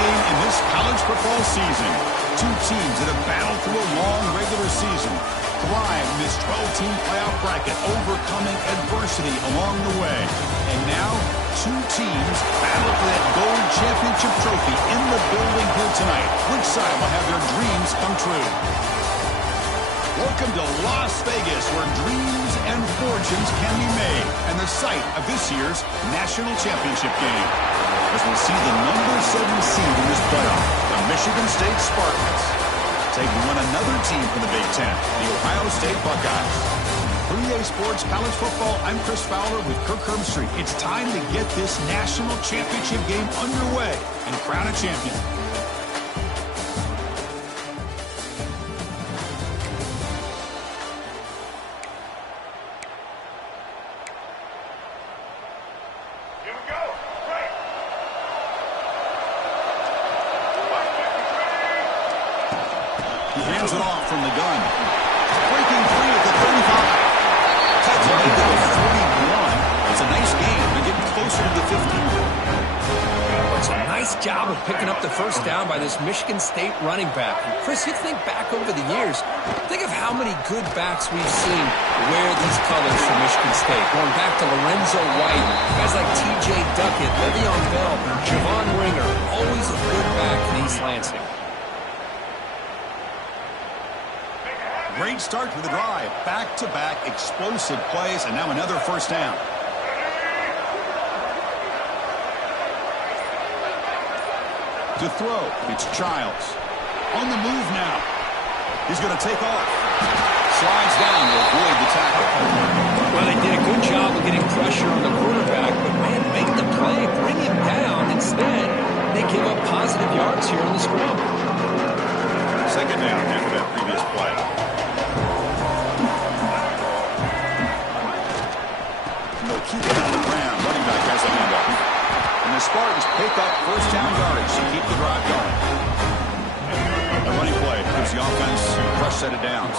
game in this college football season. Two teams that have battled through a long regular season, thrived in this 12-team playoff bracket, overcoming adversity along the way. And now, two teams battle for that gold championship trophy in the building here tonight. Which side will have their dreams come true? Welcome to Las Vegas, where dreams and fortunes can be made, and the site of this year's national championship game. As we see the number 7 seed in this playoff, the Michigan State Spartans, taking on another team from the Big Ten, the Ohio State Buckeyes. For EA Sports College Football, I'm Chris Fowler with Kirk Herbstreit. It's time to get this national championship game underway and crown a champion. He hands it off from the gun. Breaking free at the 35. Takes it into the 41. It's a nice game. They're getting closer to the 50. It's a nice job of picking up the first down by this Michigan State running back. And Chris, you think back over the years, think of how many good backs we've seen wear these colors for Michigan State. Going back to Lorenzo White, guys like T.J. Duckett, Le'Veon Bell, Javon Ringer, always a good back in East Lansing. Great start to the drive. Back-to-back explosive plays, and now another first down. To throw, it's Childs. On the move now. He's going to take off. Slides down to avoid the tackle. Well, they did a good job of getting pressure on the quarterback, but man, make the play, bring him down. Instead, they give up positive yards here on the scrum. Second down after that previous play. They'll keep it on the ground. Running back has the handoff. And the Spartans pick up first down yardage to keep the drive going. A running play gives the offense a fresh set of downs.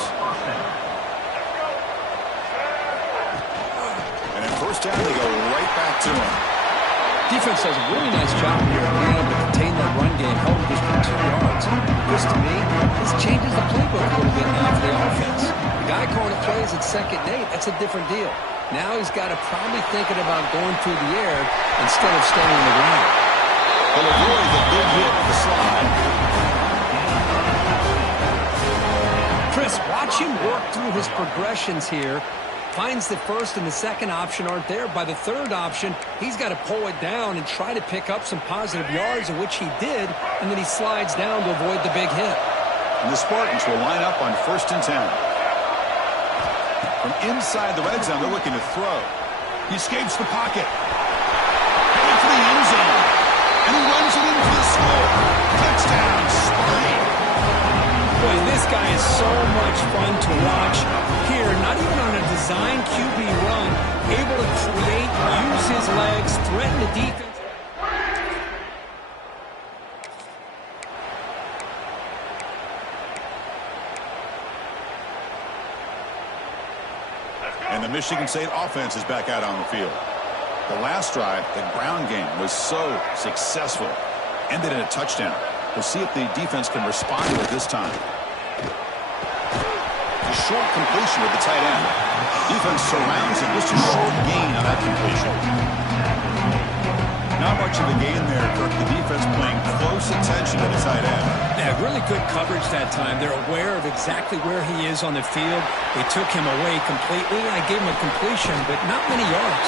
And in first down, they go right back to him. Defense does a really nice job here of being able to contain that run game, held just for 2 yards. Because to me, this changes the playbook a little bit now for the offense. The guy calling the plays at 2nd and 8, that's a different deal. Now he's got to probably thinking about going through the air instead of staying on the ground. He'll avoid the big hit with the slide. Chris, watch him work through his progressions here. Finds the first and the second option aren't there. By the third option, he's got to pull it down and try to pick up some positive yards, of which he did, and then he slides down to avoid the big hit. And the Spartans will line up on 1st and 10. From inside the red zone, they're looking to throw. He escapes the pocket. Headed for the end zone. And he runs it in for the score. Touchdown, Sparty. Boy, this guy is so much fun to watch. Here, not even on a design QB run, able to create, use his legs, threaten the defense. And the Michigan State offense is back out on the field. The last drive, the ground game, was so successful. Ended in a touchdown. We'll see if the defense can respond to it this time. A short completion with the tight end. Defense surrounds him. Just a short gain on that completion. Not much of a gain there, Kirk. The defense paying close attention to the tight end. Yeah, really good coverage that time. They're aware of exactly where he is on the field. They took him away completely. I gave him a completion, but not many yards.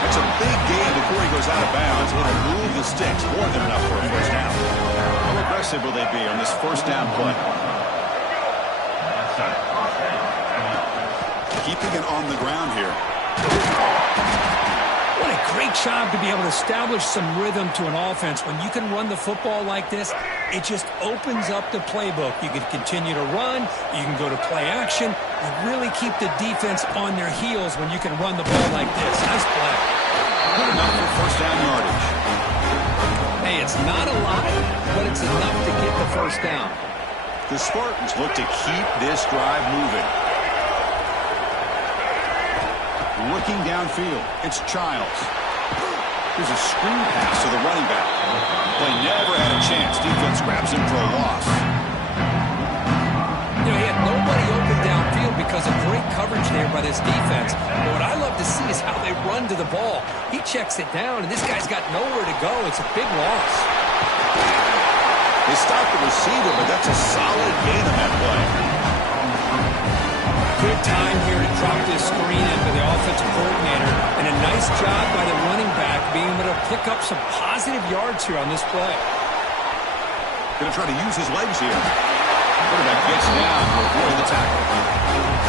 That's a big gain before he goes out of bounds. It'll move the sticks more than enough for a first down. How aggressive will they be on this first down play? Keeping it on the ground here. What a great job to be able to establish some rhythm to an offense. When you can run the football like this, it just opens up the playbook. You can continue to run. You can go to play action. You really keep the defense on their heels when you can run the ball like this. Nice play. Good enough for first down yardage. Hey, it's not a lot, but it's enough to get the first down. The Spartans look to keep this drive moving. Looking downfield, it's Childs. Here's a screen pass to the running back. Play never had a chance. Defense grabs him for a loss. You know, he had nobody open downfield because of great coverage there by this defense. But what I love to see is how they run to the ball. He checks it down, and this guy's got nowhere to go. It's a big loss. They stopped the receiver, but that's a solid gain on that play. Good time here to drop this screen in for the offensive coordinator, and a nice job by the running back being able to pick up some positive yards here on this play. Going to try to use his legs here. Quarterback gets down to avoid the tackle.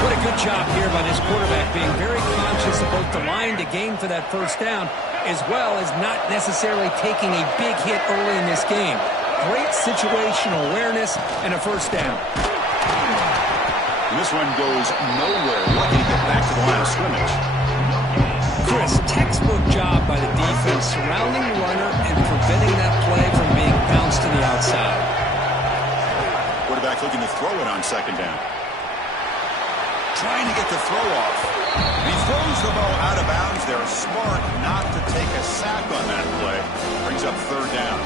What a good job here by this quarterback, being very conscious of both the line to gain for that first down, as well as not necessarily taking a big hit early in this game. Great situational awareness and a first down. And this one goes nowhere. Lucky to get back to the line of scrimmage. Chris, textbook job by the defense surrounding the runner and preventing that play from being bounced to the outside. Quarterback looking to throw it on second down. Trying to get the throw off. He throws the ball out of bounds. They're smart not to take a sack on that play. Brings up third down.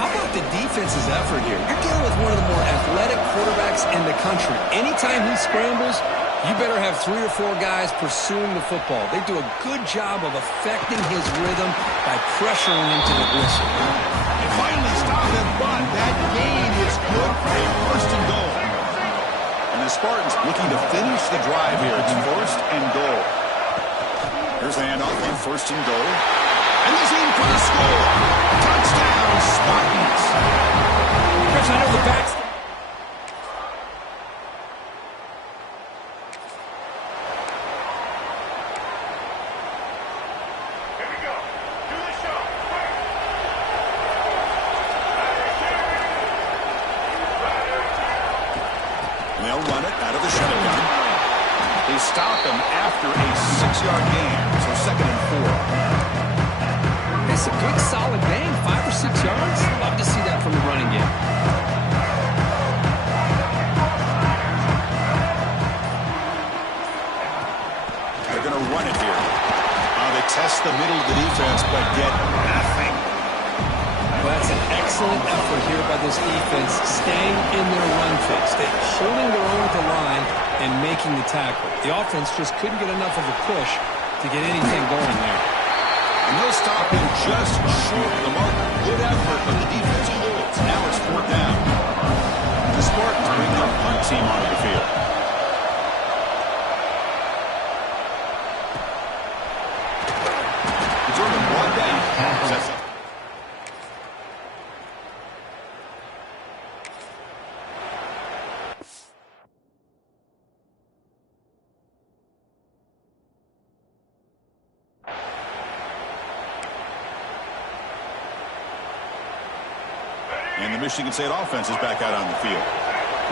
How about the defense's effort here? You're dealing with one of the more athletic quarterbacks in the country. Anytime he scrambles, you better have 3 or 4 guys pursuing the football. They do a good job of affecting his rhythm by pressuring him to the whistle. They finally stop him, but that gain is good for a first and goal. And the Spartans looking to finish the drive here. It's first and goal. Here's the handoff on first and goal. And he's in for the score. Touchdown, Spartans. Chris, I know the backs. They'll run it out of the shotgun. They stop him after a 6-yard gain, so second and 4. It's a good, solid gain, 5 or 6 yards. Love to see that from the running game. They're going to run it here. They test the middle of the defense, but get nothing. Well, that's an excellent effort here by this defense, staying in their run fix. They're holding their own at the line and making the tackle. The offense just couldn't get enough of a push to get anything going there. And they'll stop him just short of the mark. Good effort, but the defense holds. Now it's fourth down. The Spartans bring their punt team onto the field. It's only one down. Sets up. And the Michigan State offense is back out on the field.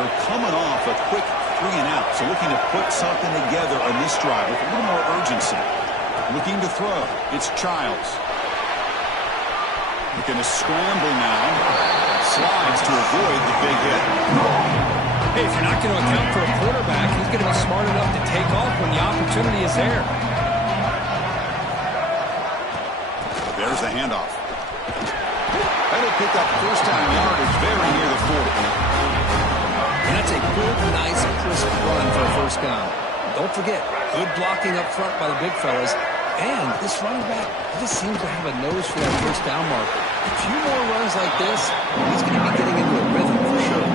They're coming off a quick 3 and out, so looking to put something together on this drive with a little more urgency. Looking to throw. It's Childs. Looking to scramble now. Slides to avoid the big hit. Hey, if you're not going to account for a quarterback, he's going to be smart enough to take off when the opportunity is there. There's the handoff. That'll pick up first down yardage very near the 40. And that's a good, nice, crisp run for a first down. Don't forget, good blocking up front by the big fellas. And this running back just seems to have a nose for that first down marker. A few more runs like this, he's going to be getting into a rhythm for sure.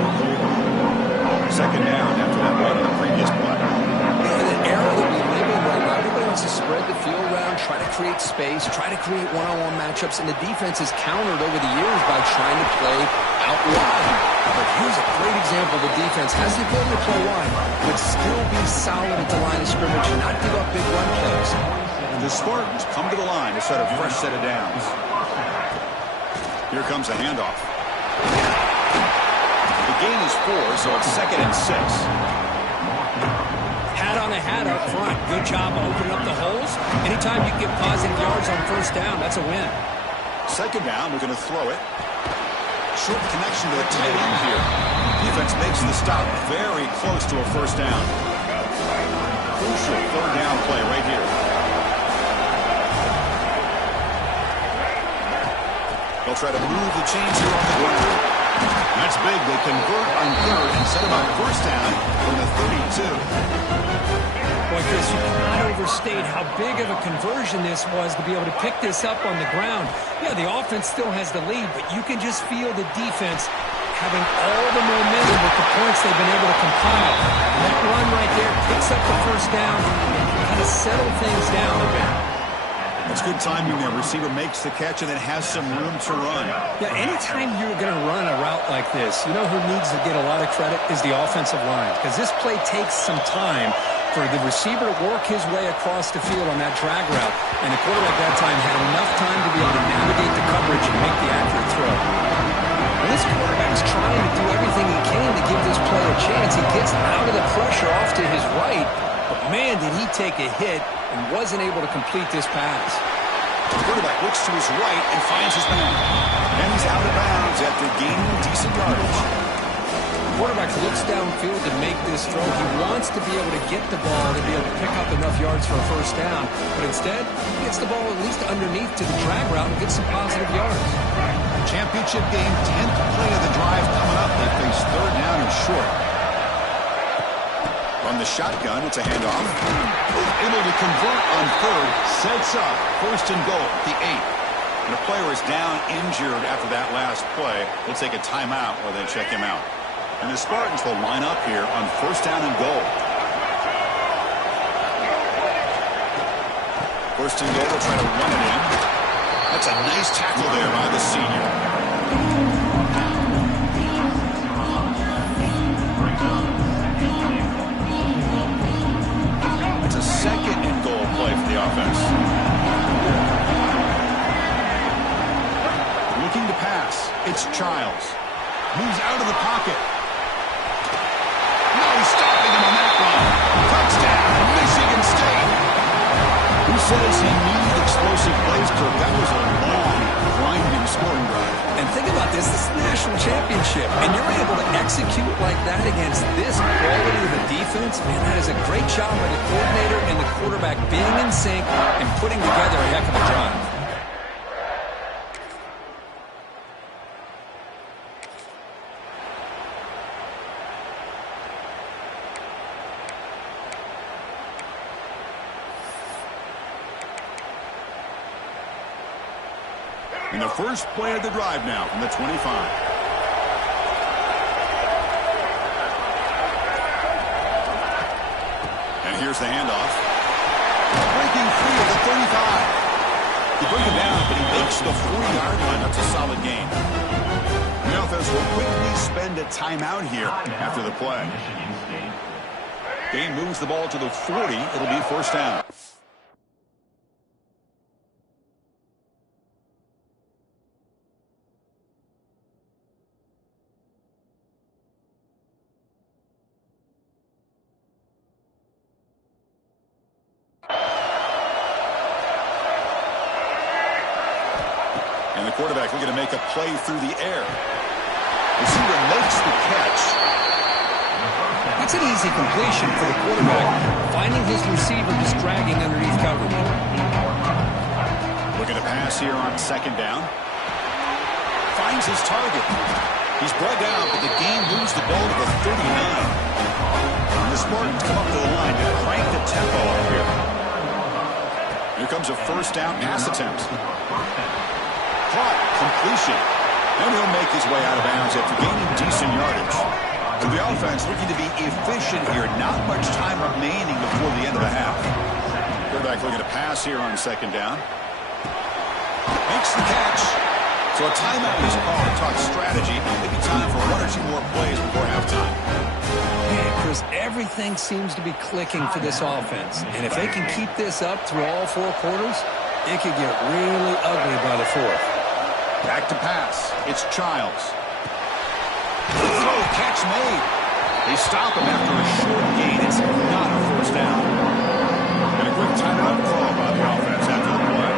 Second down after that run on the previous play. In an era that we live in right now, everybody wants to spread the field around, try to create space, try to create one-on-one matchups, and the defense has countered over the years by trying to play out wide. But here's a great example. The defense has the ability to play wide, but still be solid at the line of scrimmage and not give up big run plays. And the Spartans come to the line to set a fresh set of downs. Here comes the handoff. The gain is 4, so it's second and 6. Hat on a hat up front. Good job opening up the holes. Anytime you can get positive yards on first down, that's a win. Second down, we're going to throw it. Short connection to the tight end here. Defense makes the stop very close to a first down. Crucial third down play right here. They'll try to move the chains here on the ground. That's big. They convert on third and set them up first down from the 32. Boy, Chris, you cannot overstate how big of a conversion this was to be able to pick this up on the ground. Yeah, the offense still has the lead, but you can just feel the defense having all the momentum with the points they've been able to compile. And that run right there picks up the first down and kind of settle things down a bit. That's good timing there. Receiver makes the catch and then has some room to run. Yeah, anytime you're going to run a route like this, you know who needs to get a lot of credit is the offensive line, because this play takes some time for the receiver to work his way across the field on that drag route, and the quarterback that time had enough time to be able to navigate the coverage and make the accurate throw. And this quarterback's trying to do everything he can to give this play a chance. He gets out of the pressure off to his right, but man, did he take a hit and wasn't able to complete this pass. The quarterback looks to his right and finds his man. And he's out of bounds after gaining decent yardage. The quarterback looks downfield to make this throw. He wants to be able to get the ball to be able to pick up enough yards for a first down, but instead, he gets the ball at least underneath to the drag route and gets some positive yards. Championship game, 10th play of the drive coming up. They face third down and short. From the shotgun, it's a handoff. Able to convert on third, sets up first and goal, the 8. And the player is down injured after that last play. We'll take a timeout while they check him out. And the Spartans will line up here on first down and goal. First and goal, they'll try to run it in. That's a nice tackle there by the senior. Second and goal play for the offense. Looking to pass. It's Childs. Moves out of the pocket. No stopping him on that run. Touchdown, Michigan State. Who says he needed explosive plays, Kirk? That was a long, grinding scoring drive. And think about this. This is the national championship, and you're able to execute like that against this quality of a defense. Man, that is a great job by the coordinator and the quarterback being in sync and putting together a heck of a drive. In the first play of the drive now from the 25. And here's the handoff. Breaking free at the 35. He brings him down, but he makes the 40-yard line. That's a solid gain. The offense will quickly spend a timeout here after the play. Game moves the ball to the 40. It'll be first down. And the quarterback looking to make a play through the air. Receiver makes the catch. That's an easy completion for the quarterback, finding his receiver just dragging underneath coverage. Looking to pass here on second down. Finds his target. He's brought down, but the game moves the ball to the 39. And the Spartans come up to the line to crank the tempo up here. Here comes a first down pass attempt. Caught, completion. And he'll make his way out of bounds after gaining decent yardage. So the offense looking to be efficient here. Not much time remaining before the end of the half. Quarterback looking to pass here on second down. Makes the catch. So a timeout is called to talk strategy. Maybe time for one or two more plays before halftime. Yeah, Chris, everything seems to be clicking for this offense. And if they can keep this up through all four quarters, it could get really ugly by the fourth. Back to pass. It's Childs. Throw, catch made. They stop him after a short gain. It's not a first down. And a quick timeout call by the offense after the play.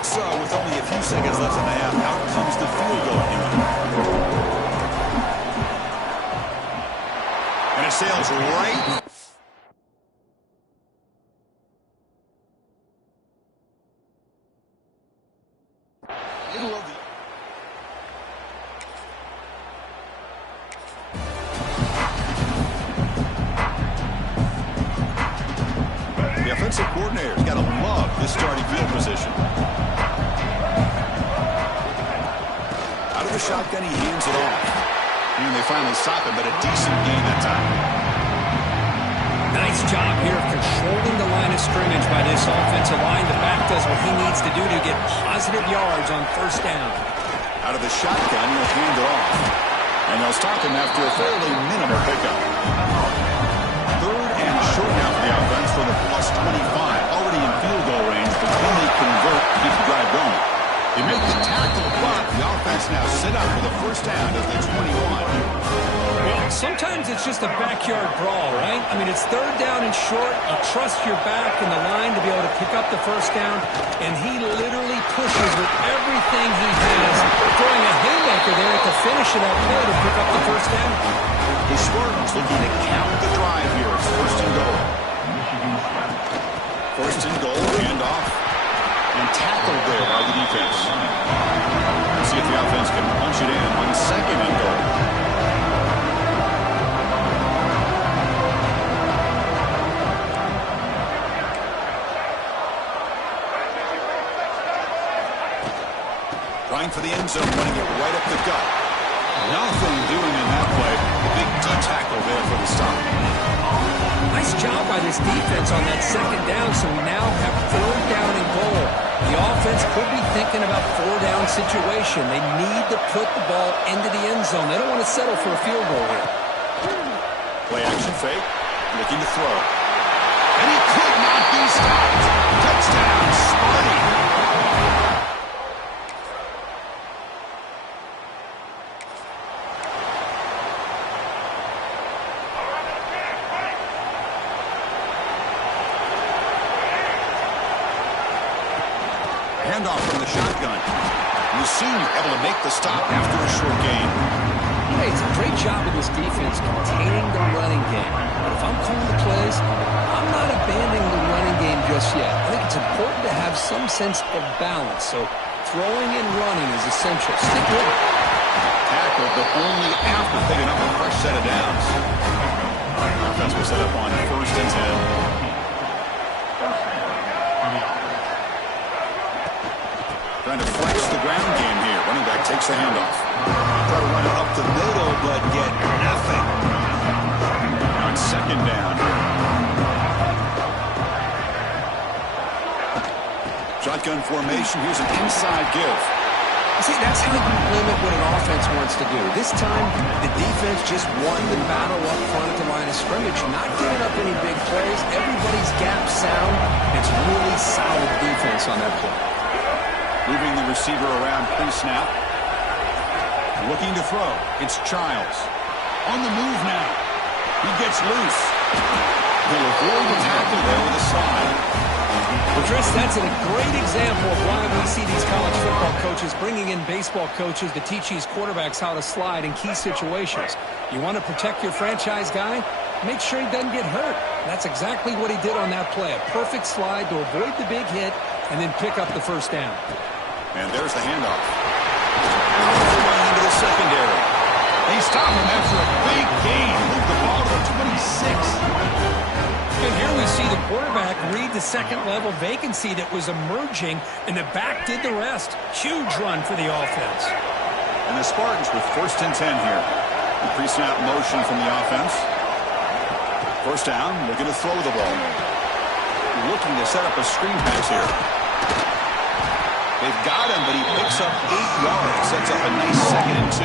So, with only a few seconds left in the half, out comes the field goal unit. And it sails right defensive coordinator. Got to love this starting field position. Out of the shotgun, he hands it off. And they finally stop him, but a decent gain that time. Nice job here of controlling the line of scrimmage by this offensive line. The back does what he needs to do to get positive yards on first down. Out of the shotgun, he'll hand it off. And they'll stop him after a fairly minimal pickup. Third and short now for the offense for the plus 25. Already in field goal range, but when they convert, keep the drive going. They make the tackle, but the offense now set up for the first down at the 21. Well, sometimes it's just a backyard brawl, right? I mean, it's third down and short. You trust your back and the line to be able to pick up the first down, and he literally pushes with everything he has, throwing a haymaker there at the finish of that play to pick up the first down. The Spartans looking to count the drive here. It's first and goal. First and goal, handoff, and tackled there by the defense. Let's see if the offense can punch it in on second and goal. Trying for the end zone, running it right up the gut. Nothing doing in that play. Big D tackle there for the stop. Nice job by this defense on that second down, so we now have third down and goal. The offense could be thinking about four-down situation. They need to put the ball into the end zone. They don't want to settle for a field goal here. Play action fake, looking to throw. And he could not be stopped. Touchdown, Sparty. Handoff from the shotgun. Mussini able to make the stop after a short gain. Hey, it's a great job of this defense containing the running game. But if I'm calling the plays, I'm not abandoning the running game just yet. I think it's important to have some sense of balance. So throwing and running is essential. Stick with it. Tackle, but only after picking up a fresh set of downs. Offense will set up on first and 10. Trying to flex the ground game here. Running back takes the handoff. Try to run it up the middle, but get nothing. On second down. Shotgun formation. Here's an inside give. See, that's how you limit what an offense wants to do. This time, the defense just won the battle up front at the line of scrimmage, not giving up any big plays. Everybody's gap sound. It's really solid defense on that play. Moving the receiver around pre-snap. Looking to throw. It's Childs. On the move now. He gets loose. He'll avoid the tackle there with a slide. Well, Chris, that's a great example of why we see these college football coaches bringing in baseball coaches to teach these quarterbacks how to slide in key situations. You want to protect your franchise guy? Make sure he doesn't get hurt. That's exactly what he did on that play. A perfect slide to avoid the big hit and then pick up the first down. And there's the handoff. Into the secondary. They stop him after a big gain. Move the ball to the 26. And here we see the quarterback read the second-level vacancy that was emerging, and the back did the rest. Huge run for the offense. And the Spartans with first and 10 here. The pre-snap motion from the offense. First down, looking to throw the ball. Looking to set up a screen pass here. They've got him, but he picks up 8 yards. Sets up a nice second and 2.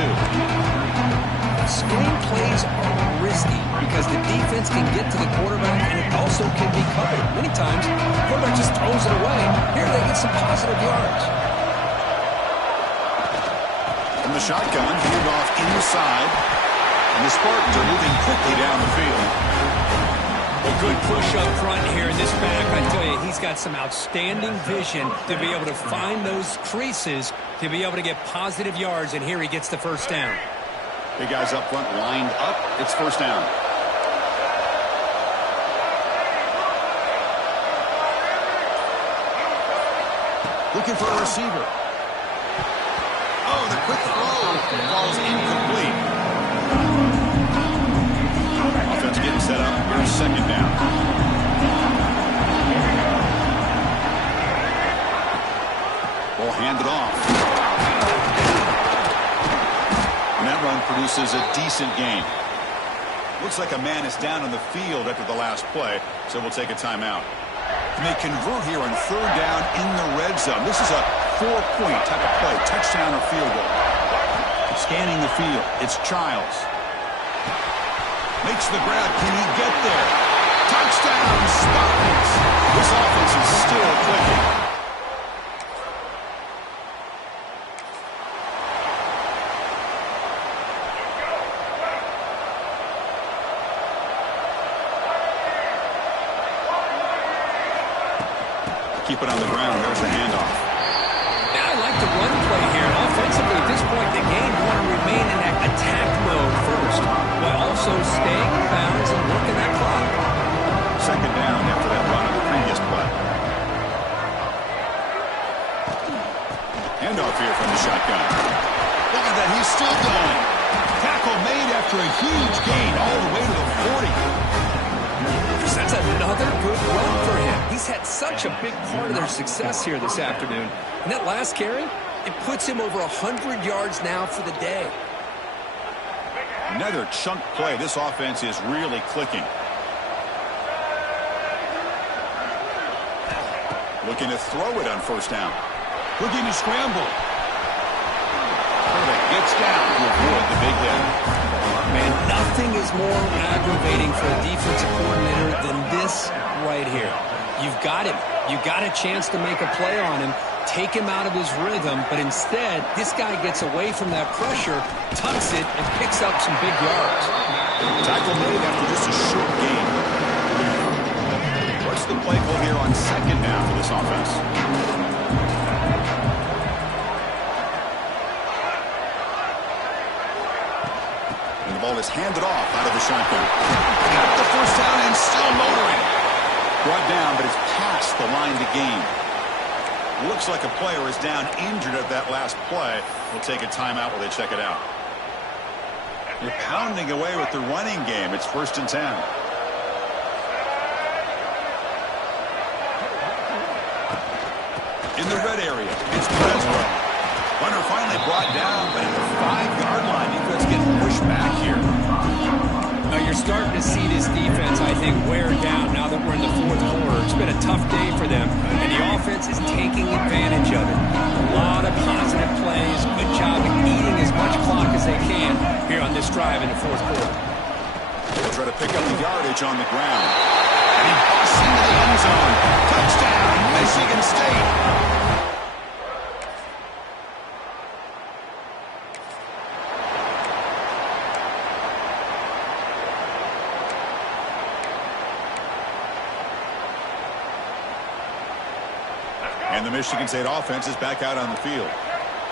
Screen plays are risky because the defense can get to the quarterback and it also can be covered. Many times, the quarterback just throws it away. Here they get some positive yards. From the shotgun, handoff inside. And the Spartans are moving quickly down the field. A good push up front here in this back. I tell you, he's got some outstanding vision to be able to find those creases, to be able to get positive yards, and here he gets the first down. Big guys up front lined up. It's first down. Looking for a receiver. Oh, the quick throw falls incomplete. Offense getting set up. Here's second down. Will hand it off. And that run produces a decent gain. Looks like a man is down on the field after the last play, so we'll take a timeout. And they convert here on third down in the red zone. This is a 4-point type of play, touchdown or field goal. Scanning the field, it's Childs. Makes the grab. Can he get there? Touchdown, Spartans! This offense is still clicking. Keep it on the ground. There's the handoff. Now I like the run play here. And offensively, at this point in the game, you want to remain in that attack mode first, while also staying in bounds and working that clock. Second down after that run on the previous play. Handoff here from the shotgun. Look at that. He's still going. Tackle made after a huge gain all the way to the 40. That's another good run for him. He's had such a big part of their success here this afternoon. And that last carry, it puts him over 100 yards now for the day. Another chunk play. This offense is really clicking. Looking to throw it on first down. Looking to scramble. Gets down to avoid the big hit. Man, nothing is more aggravating for a defensive coordinator than this right here. You've got him. You've got a chance to make a play on him, take him out of his rhythm, but instead, this guy gets away from that pressure, tucks it, and picks up some big yards. Tackle made after just a short gain. What's the play call here on second down for this offense? Ball is handed off out of the shotgun. Got the first down and still motoring. Brought down, but it's past the line to gain. Looks like a player is down injured at that last play. We'll take a timeout while they check it out. You're pounding away with the running game. It's 1st and 10. In the red area, it's Preswell. Runner finally brought down, but at the 5-yard line, defense getting pushed back here. Now you're starting to see this defense, I think, wear down now that we're in the fourth quarter. It's been a tough day for them, and the offense is taking advantage of it. A lot of positive plays. Good job of eating as much clock as they can here on this drive in the fourth quarter. They'll try to pick up the yardage on the ground. And he busts into the end zone. Touchdown, Michigan State. And the Michigan State offense is back out on the field.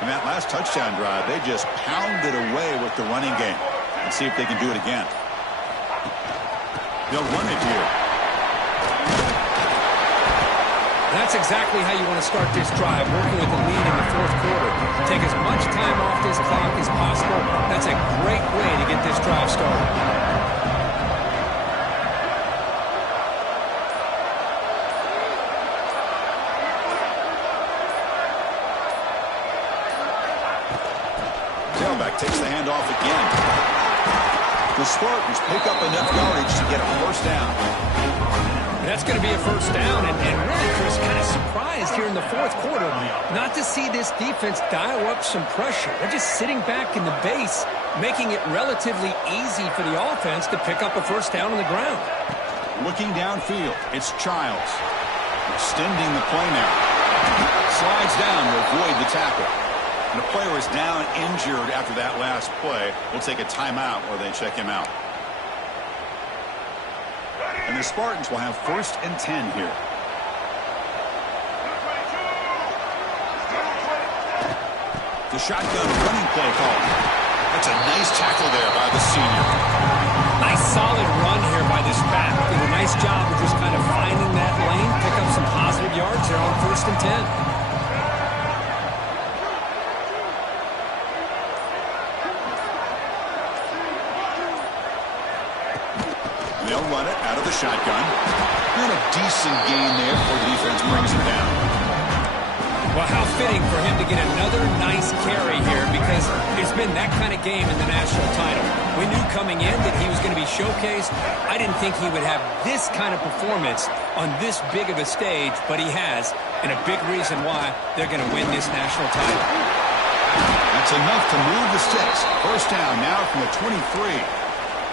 In that last touchdown drive, they just pounded away with the running game. Let's see if they can do it again. They'll run it here. That's exactly how you want to start this drive, working with the lead in the fourth quarter. Take as much time off this clock as possible. That's a great way to get this drive started. Takes the handoff again. The Spartans pick up enough yardage to get a first down. That's going to be a first down, and really, Chris, kind of surprised here in the fourth quarter not to see this defense dial up some pressure. They're just sitting back in the base, making it relatively easy for the offense to pick up a first down on the ground. Looking downfield, it's Childs. Extending the play now. Slides down to avoid the tackle. And the player is down injured after that last play. We'll take a timeout where they check him out. And the Spartans will have 1st and 10 here. The shotgun running play call. That's a nice tackle there by the senior. Nice solid run here by this back. Did a nice job of just kind of finding that lane, pick up some positive yards there on 1st and 10. They'll run it out of the shotgun. And a decent gain there before the defense brings it down. Well, how fitting for him to get another nice carry here because it's been that kind of game in the national title. We knew coming in that he was going to be showcased. I didn't think he would have this kind of performance on this big of a stage, but he has, and a big reason why they're going to win this national title. That's enough to move the sticks. First down now from the 23.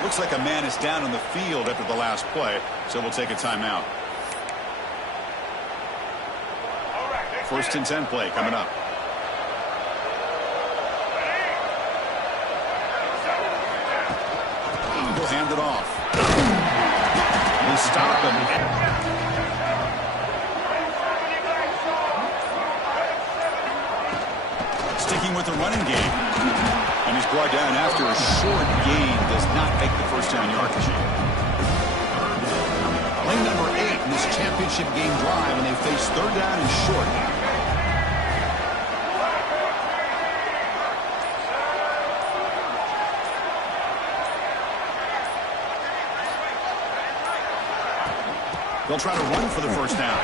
Looks like a man is down on the field after the last play, so we'll take a timeout. First and 10 play coming up. He'll hand it off. They stop him. Sticking with the running game. And he's brought down after a short gain. Does not make the first down yardage. Play number 8 in this championship game drive, and they face third down and short. They'll try to run for the first down.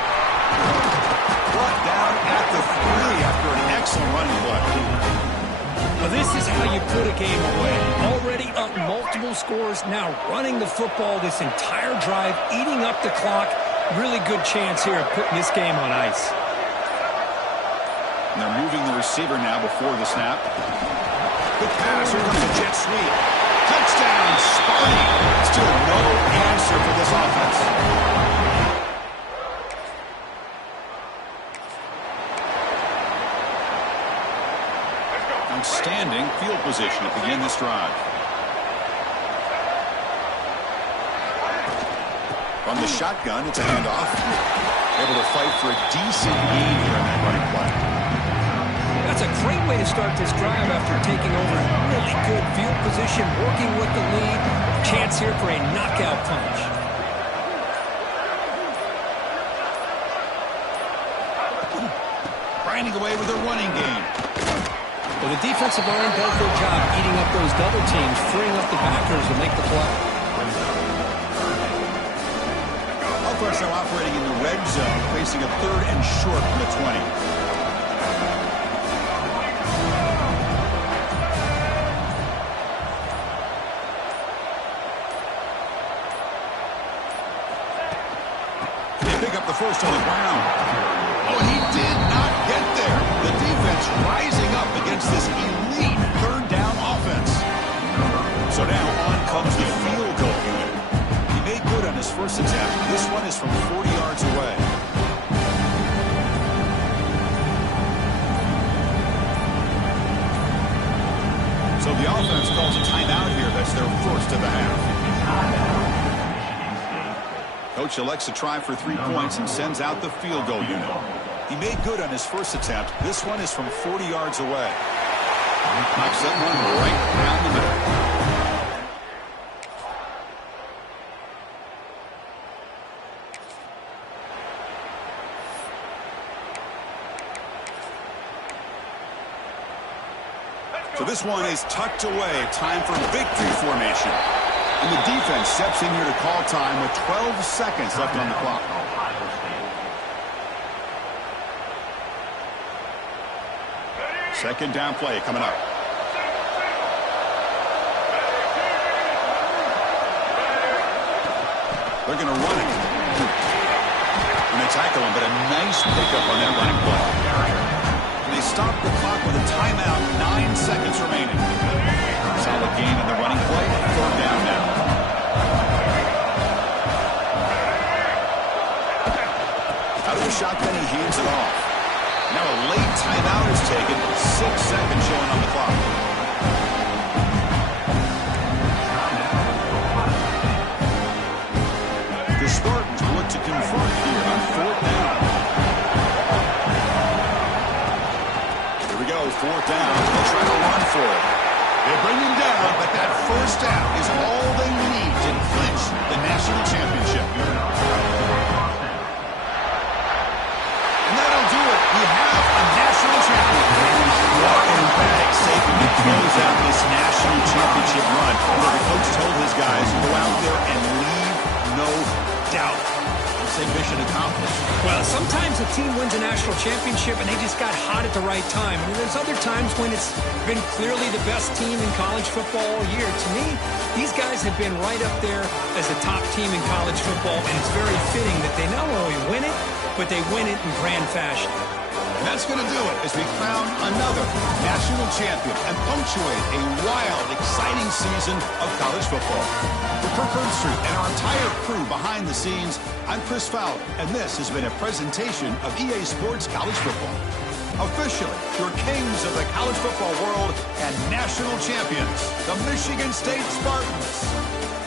Brought down at the 3 after an excellent running play. Well, this is how you put a game away. Already up multiple scores, now running the football this entire drive, eating up the clock. Really good chance here of putting this game on ice. And they're moving the receiver now before the snap. Good pass. Here comes a jet sweep. Touchdown, Sparty. Still no answer for this offense. Outstanding field position to begin this drive. From the shotgun, it's a handoff. Able to fight for a decent gain here in that running play. That's a great way to start this drive after taking over really good field position, working with the lead. Chance here for a knockout punch. Grinding away with a running game. Well, the defensive line does their job eating up those double teams, freeing up the backers to make the play. Offense now operating in the red zone, facing a third and short from the 20. They pick up the first on the ground. Oh, he did not get there. The defense rising up against this elite third down offense. So now on comes the field goal unit. He made good on his first attempt. This one is from 40 yards away. So the offense calls a timeout here. That's their first of the half. Coach elects to try for 3 points and sends out the field goal unit. He made good on his first attempt. This one is from 40 yards away. Knocks that one right down the middle. So this one is tucked away. Time for victory formation. And the defense steps in here to call time with 12 seconds left on the clock. Second down play coming up. They're going to run it. And they tackle him, but a nice pickup on that running play. And they stop the clock with a timeout, 9 seconds remaining. Solid gain in the running play. Third down now. Out of the shotgun, he hands it off. Now a late timeout is taken. 6 seconds showing on the clock. The Spartans will look to convert here on fourth down. Here we go, fourth down. They'll try to run for it. They bring him down, but that first down is all they need to clinch the national championship. And that'll do it. We have a national champion. What an emphatic statement to close out this national championship run. Where the coach told his guys, go out there and leave no doubt. say mission accomplished. Well, sometimes a team wins a national championship and they just got hot at the right time. And there's other times when it's been clearly the best team in college football all year. To me, these guys have been right up there as the top team in college football, and it's very fitting that they not only win it, but they win it in grand fashion. And that's going to do it as we crown another national champion and punctuate a wild, exciting season of college football. For Kirk Herbstreit and our entire crew behind the scenes, I'm Chris Fowler, and this has been a presentation of EA Sports College Football. Officially, your kings of the college football world and national champions, the Michigan State Spartans.